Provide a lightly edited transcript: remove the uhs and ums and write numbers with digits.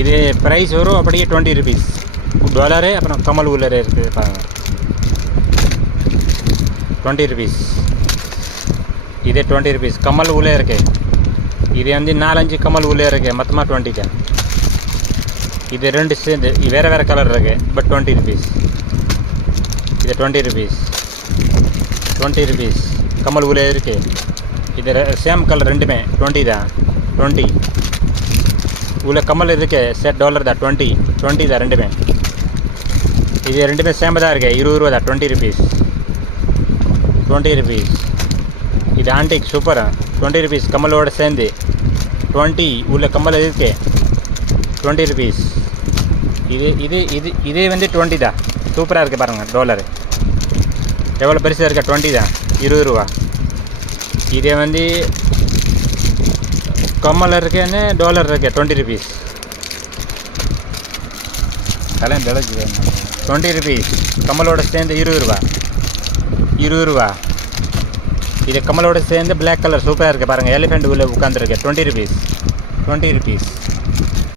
இது ப்ரைஸ் வரும் அப்படியே 20 ருபீஸ் டாலரு. அப்புறம் கமல் உள்ளரே இருக்குது பாருங்கள், 20 ருபீஸ். இதே 20 ருபீஸ் கமல் உள்ளே இருக்குது. இது வந்து 4-5 கமல் உள்ளே இருக்குது, மொத்தமாக 20 தான். இது ரெண்டு சேர்ந்து வேறு வேறு கலர் இருக்குது, பட் 20 ருபீஸ். இது 20 ருபீஸ், 20 ருபீஸ் கமல் உள்ளே இருக்குது. இது சேம் கலர் ரெண்டுமே 20 தான், 20 உள்ள கமல் இருக்குது. செட் டாலர் தான், 20 தான் ரெண்டுமே. இது ரெண்டுமே சேம் தான் இருக்குது, 20 ரூபா தான், 20 ருபீஸ், 20 ருபீஸ். இது ஆன்டிக் சூப்பரா, 20 ருபீஸ் கமலோட சேர்ந்து 20 உள்ள கமல் இருக்குது, 20 ருபீஸ். இதே வந்து 20 தான், சூப்பராக இருக்குது பாருங்கள். டாலரு எவ்வளோ பெருசாக இருக்கா, 20 தான், 20 ரூபா. இதே வந்து கம்மல் இருக்குன்னு டாலர் இருக்கு, 20 ருபீஸ். கல்யாணம் விளைச்சி 20 ருபீஸ் கம்மலோட சேர்ந்து 20 ரூபா, 20 ரூபா. இது கம்மலோட சேர்ந்து பிளாக் கலர் சூப்பராக இருக்குது பாருங்கள். எலிஃபெண்ட் உள்ள உட்காந்துருக்கு, 20 ருபீஸ், 20 ருபீஸ்.